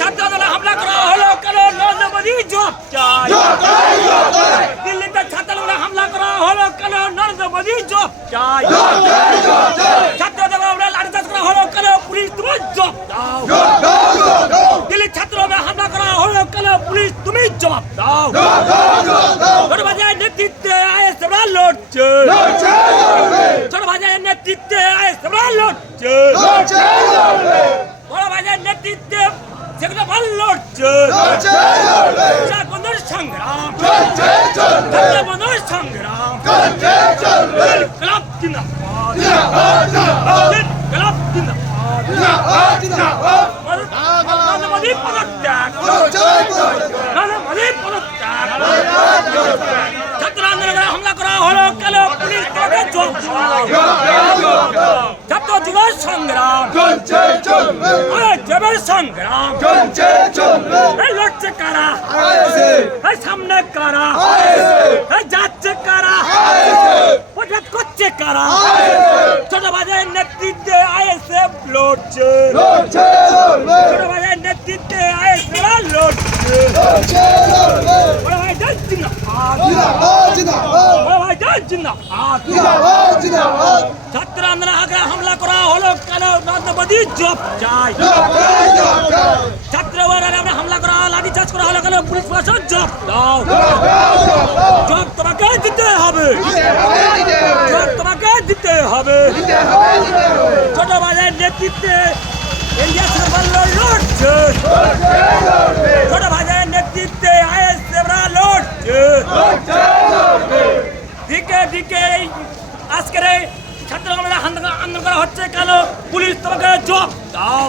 ছাত্র আন্দোলনে হামলা করা হলো কেন? নরেন্দ্র মোদী জবাব চাই। দিল্লিতে ছাত্র আন্দোলনে হামলা করা হলো কেন? নরেন্দ্র মোদী জবাব চাই। ছাত্র আন্দোলনে লাঠিচার্জ করা হলো কেন? পুলিশ তুমি জবাব দাও। দিল্লির ছাত্র আন্দোলনে হামলা করা হলো কেন? পুলিশ তুমি জবাব দাও। ছোট ভাইয়ের নেতৃত্বে আইএসএফরা লড়ছে। ছোট ভাইয়ের নেতৃত্বে আইএসএফরা লড়ছে। বড় ভাইয়ের নেতৃত্বে সেগুলো ভাল লড়ছে। বন্ধুর সংগ্রাম, বন্ধুর সংগ্রাম, ক্লাব জিন্দাবাদ, ক্লাব জিন্দাবাদ। নরেন্দ্র মোদী পদত্যাগ, নরেন্দ্র মোদী পদত্যাগ। ছাত্র আন্দোলনে হামলা করা হলো কেন? পুলিশ তাকে ছাত্র যুগের সংগ্রাম, জবের সংগ্রাম, লড়ছে কারা? সামনে কারা? যাচ্ছে কারা? হঠাৎ করছে কারা? ছোট ভাইয়ের নেতৃত্বে আইএসএফ লড়ছে। ছোট ভাইয়ের নেতৃত্বে আইএসএফ লড়ছে। বড় ভাই জিন্দাবাদ, বড় ভাই জিন্দাবাদ। ছাত্র আন্দোলনে হামলা করা হলো কেন? নরেন্দ্র মোদী জবাব চাই। ছাত্র আমরা হামলা করা, লাঠিচার্জ করা হলো কেন? পুলিশ প্রশাসন জবাব দাও। জবাব তোমাকে দিতে হবে, জবাব তোমাকে দিতে হবে। ছোট ভাইয়ের নেতৃত্বে ইন্ডিয়া সরকার লড়ছে। ছোট ভাইয়ের নেতৃত্বে আইএসএফরা লড়ছে। দিকে দিকে আজকের এই ছাত্র আন্দোলন করা হচ্ছে কেন? পুলিশ তোমাকে জবাব দাও।